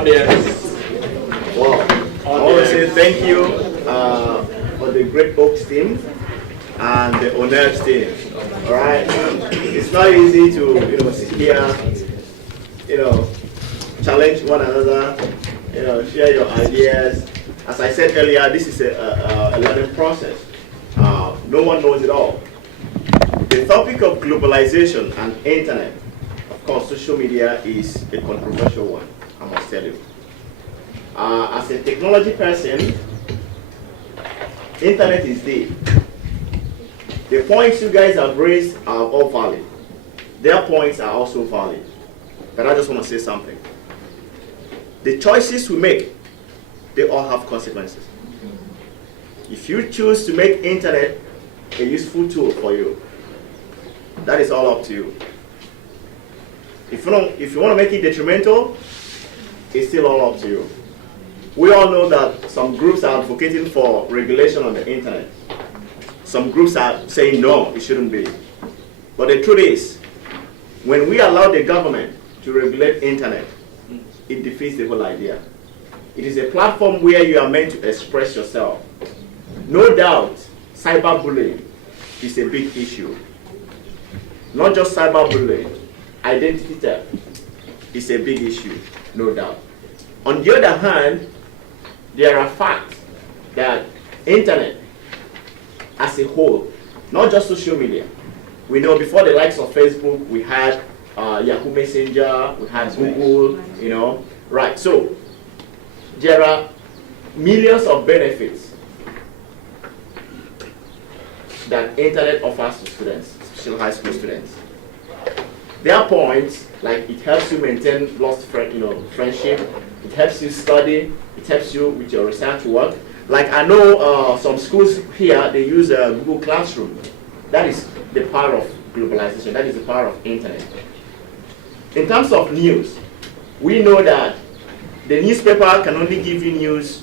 audience. Wow. I want to say thank you for the great Oaks team and the Owners team. All right. It's not easy to sit here, challenge one another, share your ideas. As I said earlier, this is a learning process. No one knows it all. The topic of globalization and internet, of course, social media is a controversial one, I must tell you. As a technology person, internet is dead. The points you guys have raised are all valid. Their points are also valid. But I just want to say something. The choices we make, they all have consequences. If you choose to make internet a useful tool for you, that is all up to you. If you want to make it detrimental, it's still all up to you. We all know that some groups are advocating for regulation on the internet. Some groups are saying no, it shouldn't be. But the truth is, when we allow the government to regulate internet, it defeats the whole idea. It is a platform where you are meant to express yourself. No doubt, cyberbullying is a big issue. Not just cyberbullying, identity theft is a big issue, no doubt. On the other hand, there are facts that internet as a whole, not just social media. We know before the likes of Facebook, we had Yahoo Messenger, we had Google, right. So there are millions of benefits that internet offers to students, especially high school students. There are points like it helps you maintain lost friendship, it helps you study, it helps you with your research work. Like I know some schools here, they use Google Classroom. That is the power of globalization, that is the power of internet. In terms of news, we know that the newspaper can only give you news,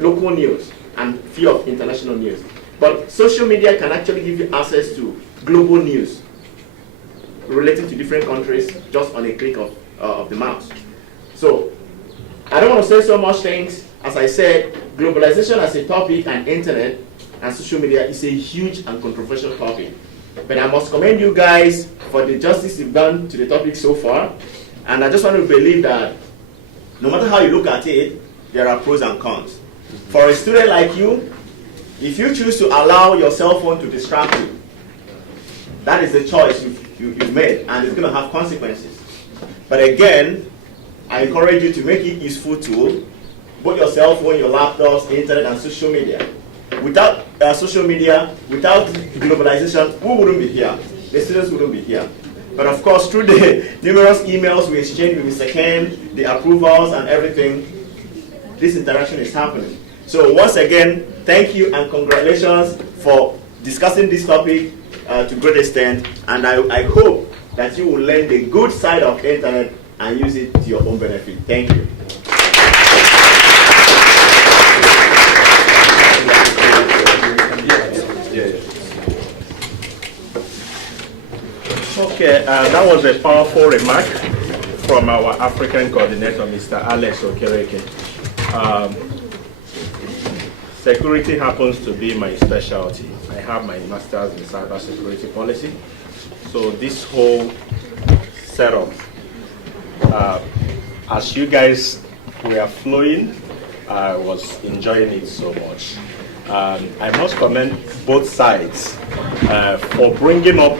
local news and few of international news. But social media can actually give you access to global news relating to different countries just on a click of the mouse. So I don't want to say so much things. As I said, globalization as a topic and internet and social media is a huge and controversial topic. But I must commend you guys for the justice you've done to the topic so far. And I just want to believe that no matter how you look at it, there are pros and cons. For a student like you, if you choose to allow your cell phone to distract you, that is the choice you've made, and it's going to have consequences. But again, I encourage you to make it a useful tool, both your cell phone, your laptops, internet, and social media. Without social media, without globalization, we wouldn't be here. The students wouldn't be here. But of course, through the numerous emails we exchange with Mr. Ken, the approvals and everything, this interaction is happening. So once again, thank you and congratulations for discussing this topic to great extent. And I hope that you will learn the good side of the internet and use it to your own benefit. Thank you. Okay, that was a powerful remark from our African coordinator, Mr. Alex Okereke. Security happens to be my specialty. I have my master's in cybersecurity policy. So this whole setup, as you guys were flowing, I was enjoying it so much. I must commend both sides for bringing up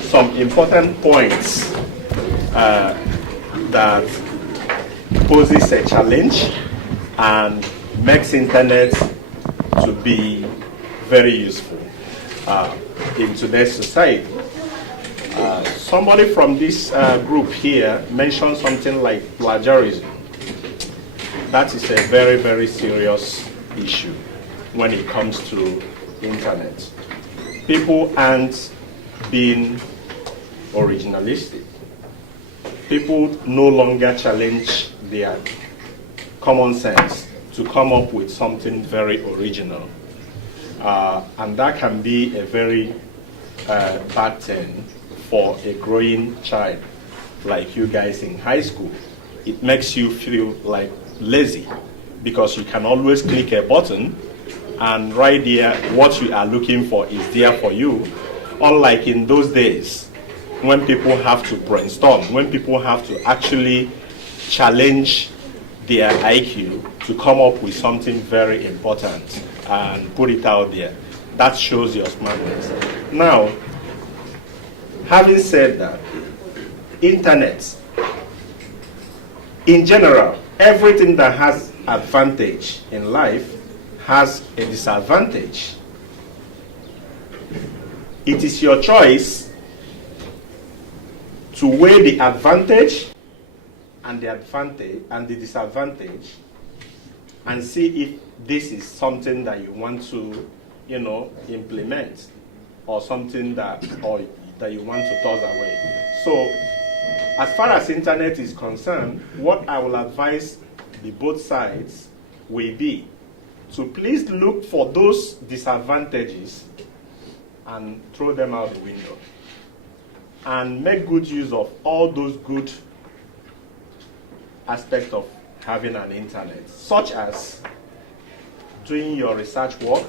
some important points that poses a challenge and makes internet to be very useful in today's society. Somebody from this group here mentioned something like plagiarism. That is a very, very serious issue when it comes to internet. People aren't being originalistic. People no longer challenge their common sense to come up with something very original. And that can be a very bad thing for a growing child like you guys in high school. it makes you feel like lazy because you can always click a button and right there what you are looking for is there for you. Unlike in those days when people have to brainstorm, when people have to actually challenge their IQ to come up with something very important and put it out there. That shows your smartness. Now, having said that, internet, in general, everything that has advantage in life has a disadvantage. It is your choice to weigh the advantage and the disadvantage and see if this is something that you want to, implement or something that you want to toss away. So, as far as internet is concerned, what I will advise the both sides will be to please look for those disadvantages and throw them out the window. And make good use of all those good aspects of having an internet, such as doing your research work.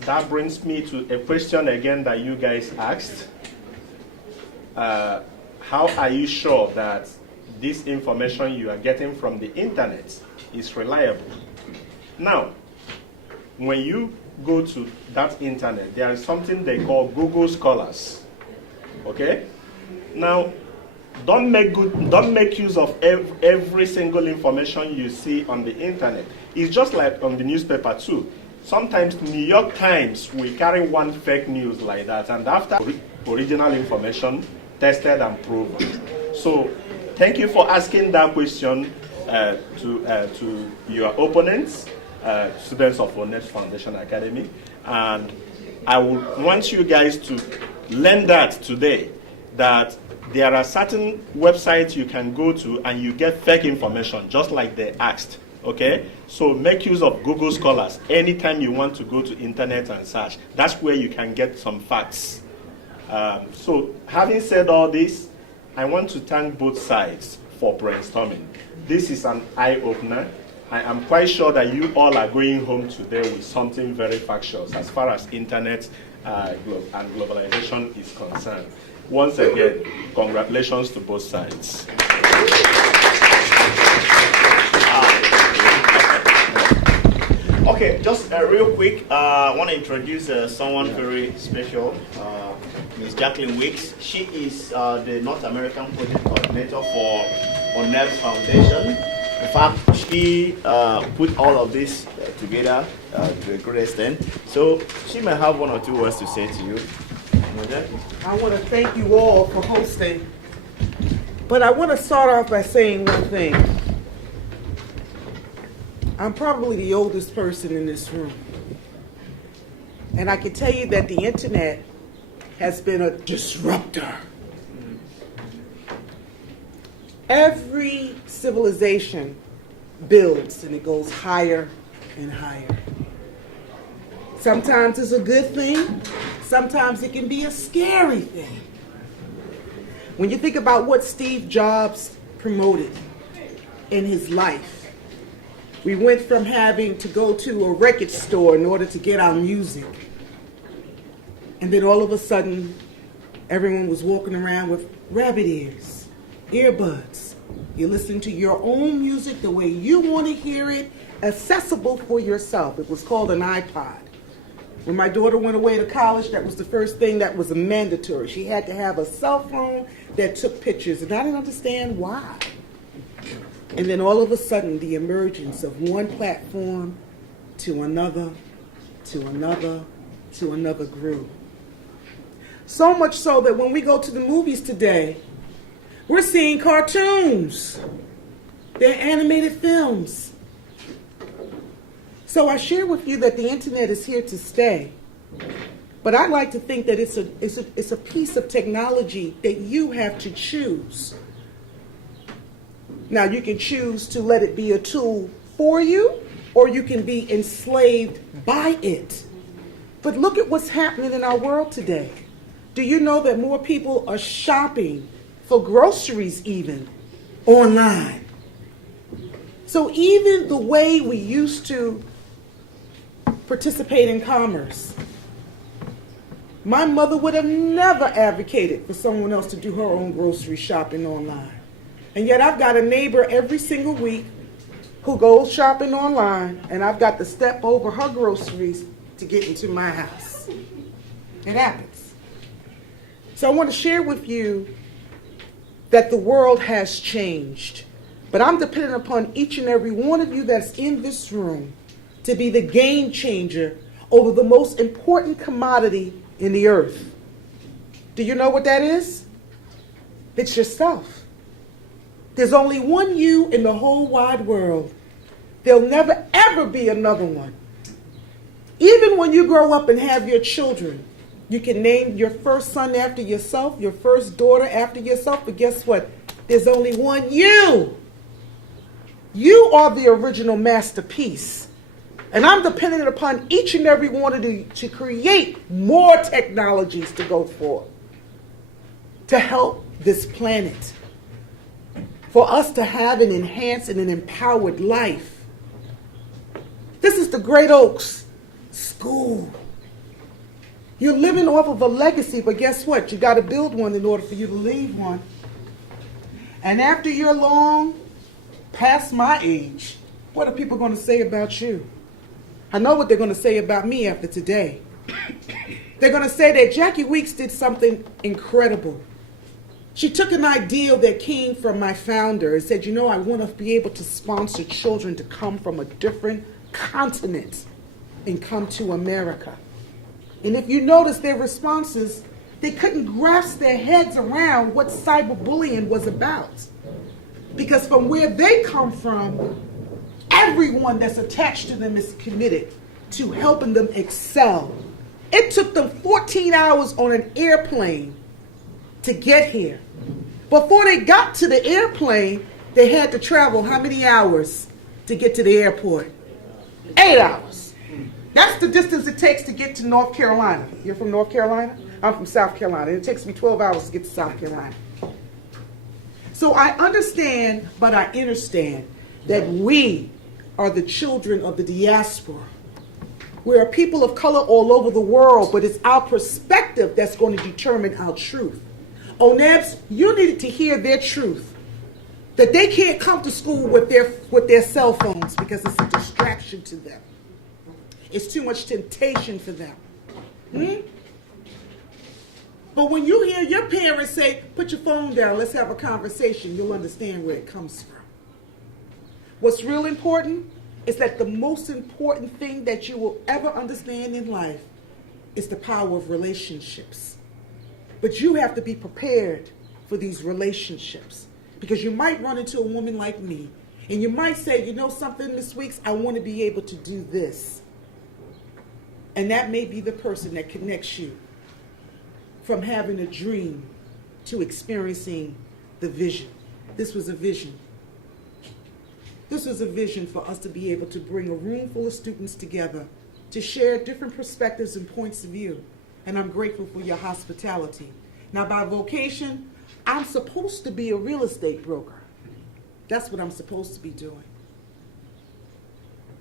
That brings me to a question again that you guys asked. How are you sure that this information you are getting from the internet is reliable? Now, when you go to that internet, there is something they call Google Scholars. Okay? Now, don't make use of every single information you see on the internet. It's just like on the newspaper too. Sometimes New York Times will carry one fake news like that, and after original information tested and proven. So, thank you for asking that question to your opponents, students of Oneb'sFoundation Academy, and I would want you guys to learn that today, that there are certain websites you can go to and you get fake information, just like they asked, okay? So make use of Google Scholars anytime you want to go to internet and search. That's where you can get some facts. So having said all this, I want to thank both sides for brainstorming. This is an eye-opener. I am quite sure that you all are going home today with something very factual as far as internet and globalization is concerned. Once again, congratulations to both sides. Okay, just real quick, I want to introduce someone very special, Ms. Jacqueline Weeks. She is the North American Project Coordinator for Oneb'sFoundation. In fact, she put all of this together to a great extent. So she may have one or two words to say to you. I want to thank you all for hosting, but I want to start off by saying one thing. I'm probably the oldest person in this room, and I can tell you that the internet has been a disruptor. Every civilization builds and it goes higher and higher. Sometimes it's a good thing, sometimes it can be a scary thing. When you think about what Steve Jobs promoted in his life, we went from having to go to a record store in order to get our music. And then all of a sudden, everyone was walking around with rabbit ears, earbuds. You listen to your own music the way you want to hear it, accessible for yourself. It was called an iPod. When my daughter went away to college, that was the first thing that was mandatory. She had to have a cell phone that took pictures, and I didn't understand why. And then all of a sudden, the emergence of one platform to another, to another, to another grew. So much so that when we go to the movies today, we're seeing cartoons. They're animated films. So I share with you that the internet is here to stay. But I like to think that it's a piece of technology that you have to choose. Now, you can choose to let it be a tool for you, or you can be enslaved by it. But look at what's happening in our world today. Do you know that more people are shopping for groceries even online So even the way we used to participate in commerce, my mother would have never advocated for someone else to do her own grocery shopping online. And yet I've got a neighbor every single week who goes shopping online, and I've got to step over her groceries to get into my house. It happens. So I want to share with you that the world has changed. But I'm dependent upon each and every one of you that's in this room to be the game changer over the most important commodity in the earth. Do you know what that is? It's yourself. There's only one you in the whole wide world. There'll never, ever be another one. Even when you grow up and have your children, you can name your first son after yourself, your first daughter after yourself, but guess what? There's only one you. You are the original masterpiece. And I'm dependent upon each and every one of you to create more technologies to go for, to help this planet, for us to have an enhanced and an empowered life. This is the Great Oaks School. You're living off of a legacy, but guess what? You got to build one in order for you to leave one. And after you're long past my age, what are people going to say about you? I know what they're going to say about me after today. They're going to say that Jackie Weeks did something incredible. She took an ideal that came from my founder and said, you know, I want to be able to sponsor children to come from a different continent and come to America. And if you notice their responses, they couldn't grasp their heads around what cyberbullying was about. Because from where they come from, everyone that's attached to them is committed to helping them excel. It took them 14 hours on an airplane to get here. Before they got to the airplane, they had to travel how many hours to get to the airport? 8 hours. That's the distance it takes to get to North Carolina. You're from North Carolina? I'm from South Carolina. It takes me 12 hours to get to South Carolina. So I understand, but I understand that we are the children of the diaspora. We're a people of color all over the world, but it's our perspective that's going to determine our truth. Onebs, you needed to hear their truth. That they can't come to school with their cell phones because it's a distraction to them. It's too much temptation for them. But when you hear your parents say, put your phone down, let's have a conversation, you'll understand where it comes from. What's real important is that the most important thing that you will ever understand in life is the power of relationships. But you have to be prepared for these relationships. Because you might run into a woman like me, and you might say, you know something, Miss Weeks, I want to be able to do this. And that may be the person that connects you from having a dream to experiencing the vision. This was a vision. This was a vision for us to be able to bring a room full of students together to share different perspectives and points of view. And I'm grateful for your hospitality. Now, by vocation, I'm supposed to be a real estate broker. That's what I'm supposed to be doing.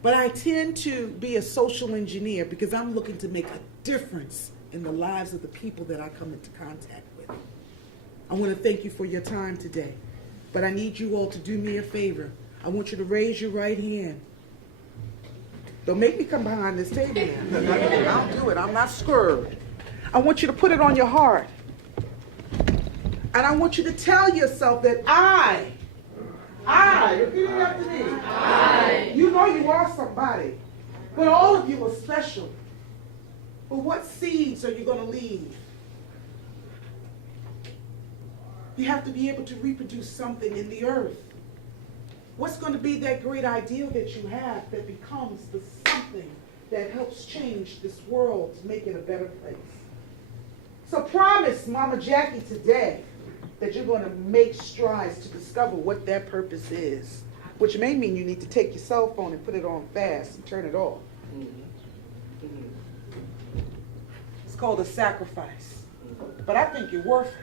But I tend to be a social engineer because I'm looking to make a difference in the lives of the people that I come into contact with. I want to thank you for your time today. But I need you all to do me a favor. I want you to raise your right hand. Don't make me come behind this table now. I'll do it. I'm not scared. I want you to put it on your heart. And I want you to tell yourself that I, repeat it after me. I. You know you are somebody. But all of you are special. But what seeds are you going to leave? You have to be able to reproduce something in the earth. What's going to be that great ideal that you have that becomes the something that helps change this world to make it a better place? So promise Mama Jackie today that you're going to make strides to discover what that purpose is, which may mean you need to take your cell phone and put it on fast and turn it off. It's called a sacrifice. But I think you're worth it.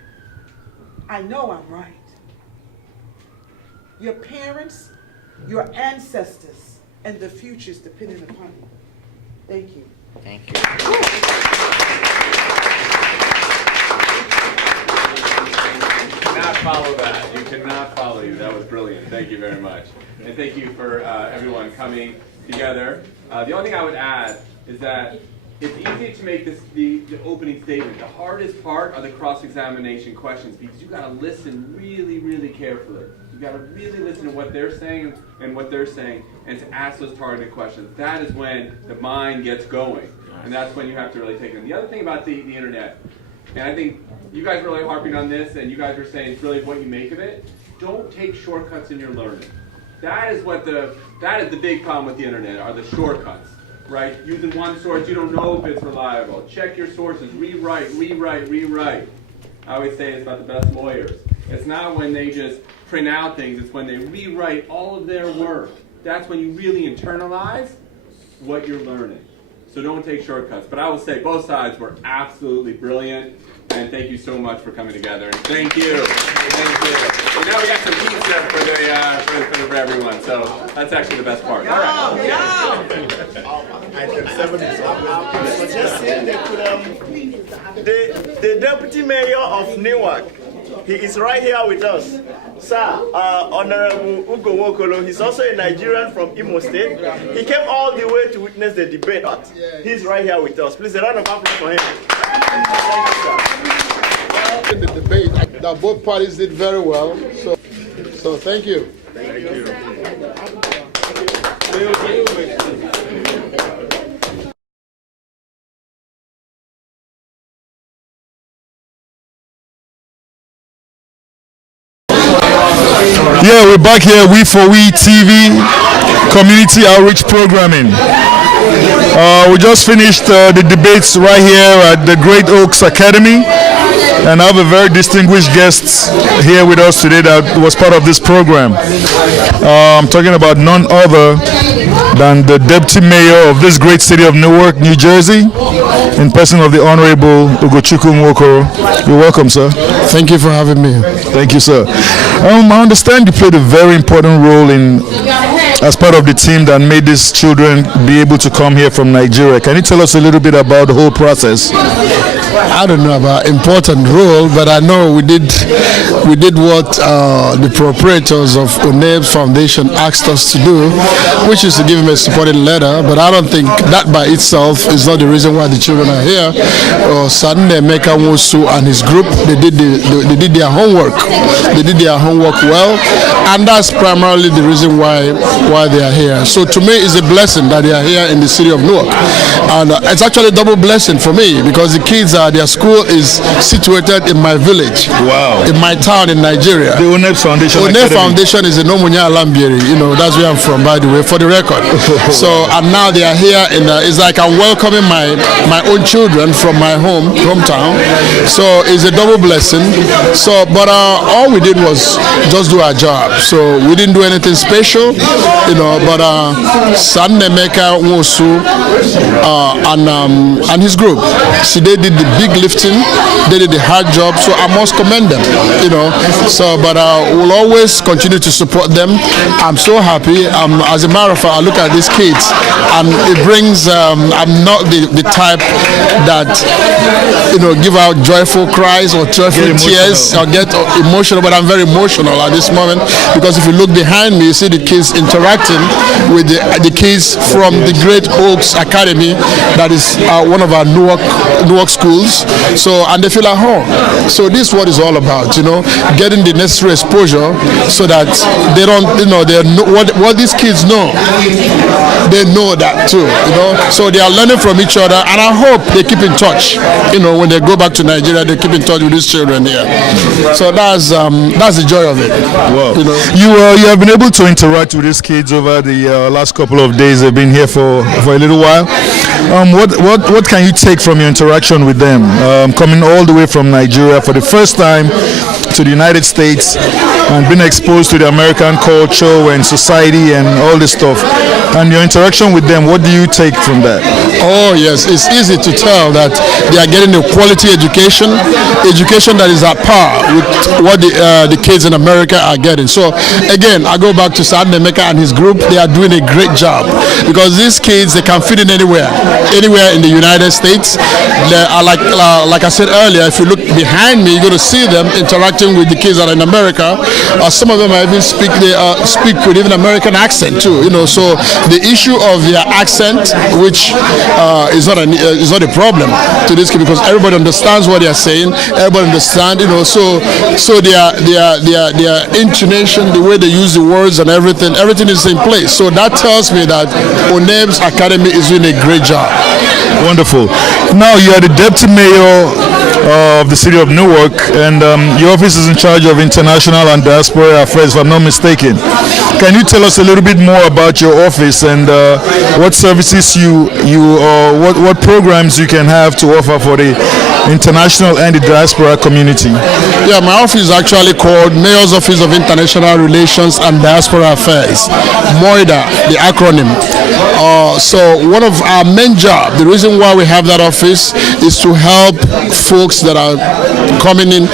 I know I'm right. Your parents Your ancestors and the future is dependent upon you. Thank you. Thank you. Cannot follow that. You cannot follow you. That was brilliant. Thank you very much. And thank you for everyone coming together. The only thing I would add is that it's easy to make this the opening statement. The hardest part are the cross-examination questions because you got to listen really, really carefully. You got to really listen to what they're saying and what they're saying and to ask those targeted questions. That is when the mind gets going. And that's when you have to really take them. The other thing about the internet, and I think you guys are really harping on this and you guys are saying it's really what you make of it. Don't take shortcuts in your learning. That is the big problem with the internet, are the shortcuts, right? Using one source, you don't know if it's reliable. Check your sources, rewrite. I always say it's about the best lawyers. It's not when they just print out things, it's when they rewrite all of their work. That's when you really internalize what you're learning. So don't take shortcuts. But I will say both sides were absolutely brilliant. And thank you so much for coming together. And thank you. Thank you. And now we got some pizza for everyone. So that's actually the best part. All right. Item 7 is suggesting the deputy mayor of Newark. He is right here with us. Sir, Honorable Nwaokoro, he's also a Nigerian from Imo State. He came all the way to witness the debate. He's right here with us. Please, a round of applause for him. In the debate, that both parties did very well. So thank you. Thank you. Yeah, we're back here, We4We TV, community outreach programming. We just finished the debates right here at the Great Oaks Academy, and I have a very distinguished guest here with us today that was part of this program. I'm talking about none other than the deputy mayor of this great city of Newark, New Jersey, in person of the Honorable Nwookoro. You're welcome, sir. Thank you for having me. Thank you, sir. I understand you played a very important role as part of the team that made these children be able to come here from Nigeria. Can you tell us a little bit about the whole process? I don't know about important role, but I know we did what the proprietors of Oneb'sFoundation asked us to do, which is to give him a supporting letter. But I don't think that by itself is not the reason why the children are here. Nnaemeka, Nwosu, and his group, they did their homework. They did their homework well, and that's primarily the reason why they are here. So to me, it's a blessing that they are here in the city of Newark, and it's actually a double blessing for me because the kids their school is situated in my village. Wow. In my town in Nigeria. The Oneb'sFoundation. Oneb'sFoundation is in Omunya Alambieri. That's where I'm from, by the way, for the record. So, and now they are here it's like I'm welcoming my own children from my hometown. So it's a double blessing. So, but all we did was just do our job. So we didn't do anything special, but Nnaemeka, Nwosu, and his group. See, they did the big lifting, they did the hard job, so I must commend them, So, but we'll always continue to support them. I'm so happy. As a matter of fact, I look at these kids, and it brings. I'm not the type that give out joyful cries or joyful tears or get emotional, but I'm very emotional at this moment because if you look behind me, you see the kids interacting with the kids from the Great Oaks Academy, that is one of our Newark schools. So, and they feel at home. So this is what it's all about, getting the necessary exposure so that they don't, they know what these kids know. They know that too, So they are learning from each other, and I hope they keep in touch. When they go back to Nigeria, they keep in touch with these children here. So that's the joy of it. Wow. You have been able to interact with these kids over the last couple of days. They've been here for a little while. What can you take from your interaction with them? Coming all the way from Nigeria for the first time to the United States and being exposed to the American culture and society and all this stuff. and your interaction with them, what do you take from that? Oh yes, it's easy to tell that they are getting a quality education that is at par with what the kids in America are getting. So again, I go back to Nnaemeka and his group. They are doing a great job because these kids, they can fit in anywhere in the United States. They are like I said earlier, if you look behind me, you're going to see them interacting with the kids that are in America. Some of them are even speak with even American accent too. So the issue of their accent, which is not a problem to this kid, because everybody understands what they are saying. Everybody understands, so their intonation, the way they use the words and everything is in place. So that tells me that ONEB's Academy is doing a great job. Wonderful. Now you are the deputy mayor of the city of Newark, and your office is in charge of international and diaspora affairs, if I'm not mistaken. Can you tell us a little bit more about your office and what services what programs you can have to offer for the international and the diaspora community? Yeah, my office is actually called Mayor's Office of International Relations and Diaspora Affairs, MOIDA, the acronym. So one of our main jobs, the reason why we have that office, is to help folks that are coming in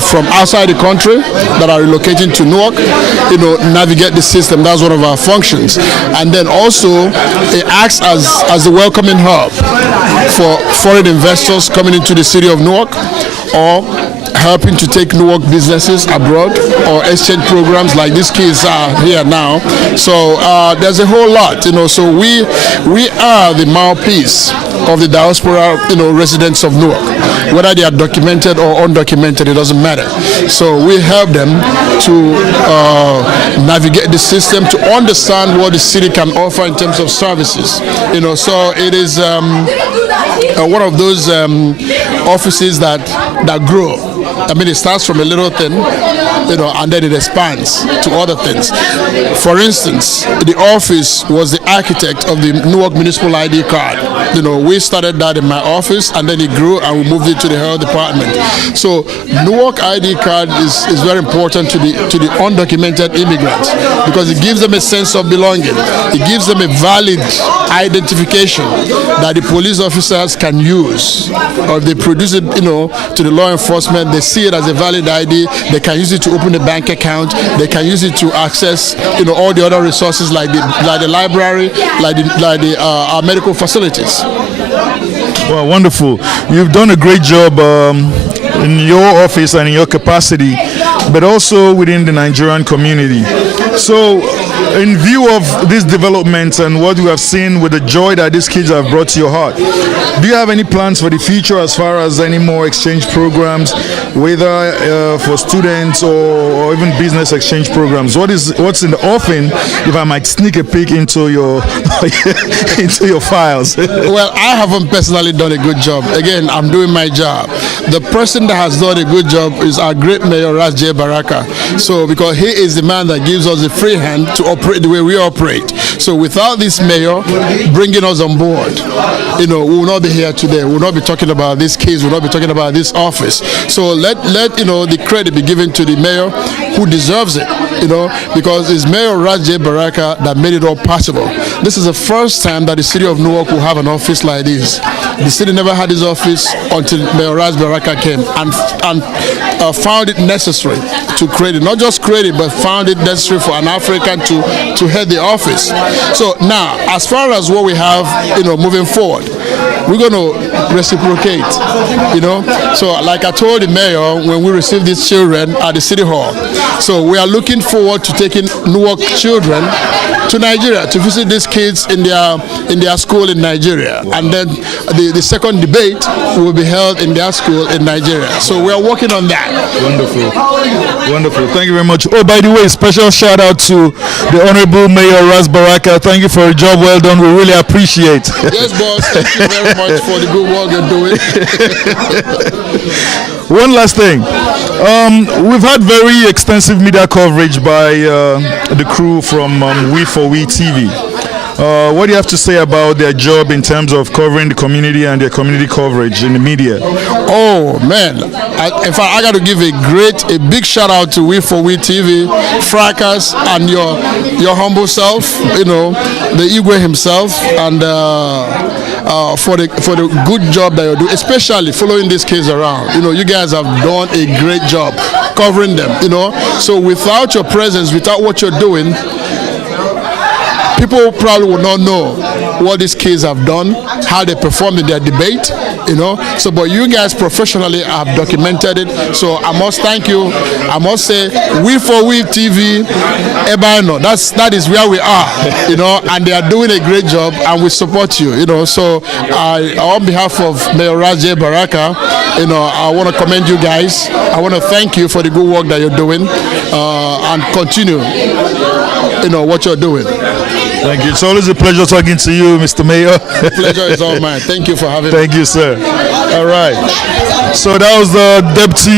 from outside the country, that are relocating to Newark, navigate the system. That's one of our functions. And then also it acts as a welcoming hub for foreign investors coming into the city of Newark, or helping to take Newark businesses abroad, or exchange programs like these kids are here now. So there's a whole lot, so we are the mouthpiece of the diaspora, residents of Newark. Whether they are documented or undocumented, it doesn't matter. So we help them to navigate the system, to understand what the city can offer in terms of services. So it is one of those offices that grow. I mean, it starts from a little thing, and then it expands to other things. For instance, the office was the architect of the Newark Municipal ID card. We started that in my office, and then it grew, and we moved it to the health department. So Newark ID card is very important to the undocumented immigrants, because it gives them a sense of belonging. It gives them a valid identification that the police officers can use, or if they produce it, to the law enforcement, they see it as a valid ID. They can use it to open a bank account. They can use it to access, all the other resources like the library, like our medical facilities. Well, wonderful. You've done a great job in your office and in your capacity, but also within the Nigerian community. So, in view of these developments and what we have seen with the joy that these kids have brought to your heart, do you have any plans for the future as far as any more exchange programs, whether for students or even business exchange programs? What's in the offing, if I might sneak a peek into your into your files? Well, I haven't personally done a good job. Again, I'm doing my job. The person that has done a good job is our great mayor, J. Baraka. So, because he is the man that gives us a free hand to operate the way we operate. So, without this mayor bringing us on board, we will not be here today. We will not be talking about this case. We will not be talking about this office. So let the credit be given to the mayor who deserves it. Because it's Mayor J. Baraka that made it all possible. This is the first time that the city of Newark will have an office like this. The city never had this office until Mayor Baraka came and found it necessary to create it. Not just create it, but found it necessary for an African to head the office. So now, as far as what we have, moving forward, we're going to reciprocate, So like I told the mayor when we received these children at the city hall, so we are looking forward to taking Newark children to Nigeria to visit these kids in their school in Nigeria, and then the second debate will be held in their school in Nigeria. So we are working on that. Wonderful. Thank you very much. Oh, by the way, special shout out to the Honorable Mayor Baraka. Thank you for a job well done. We really appreciate. Yes, boss. Thank you very much for the good work you're doing. One last thing. We've had very extensive media coverage by the crew from We4We TV. What do you have to say about their job in terms of covering the community and their community coverage in the media? Oh man! In fact, I got to give a big shout out to We4We TV, Fracas, and your humble self. You know, the Igwe himself, and for the good job that you're doing, especially following this case around. You know, you guys have done a great job covering them. You know, so without your presence, without what you're doing, people probably will not know what these kids have done, how they performed in their debate, you know. So, but you guys professionally have documented it. So I must thank you. I must say, We4We TV, Ebano, that is where we are, you know, and they are doing a great job, and we support you, you know. So, on behalf of Mayor Rajay Baraka, you know, I want to commend you guys. I want to thank you for the good work that you're doing, and continue, you know, what you're doing. Thank you. It's always a pleasure talking to you, Mr. Mayor. The pleasure is all mine. Thank you for having me. Thank you, sir. All right. So that was the deputy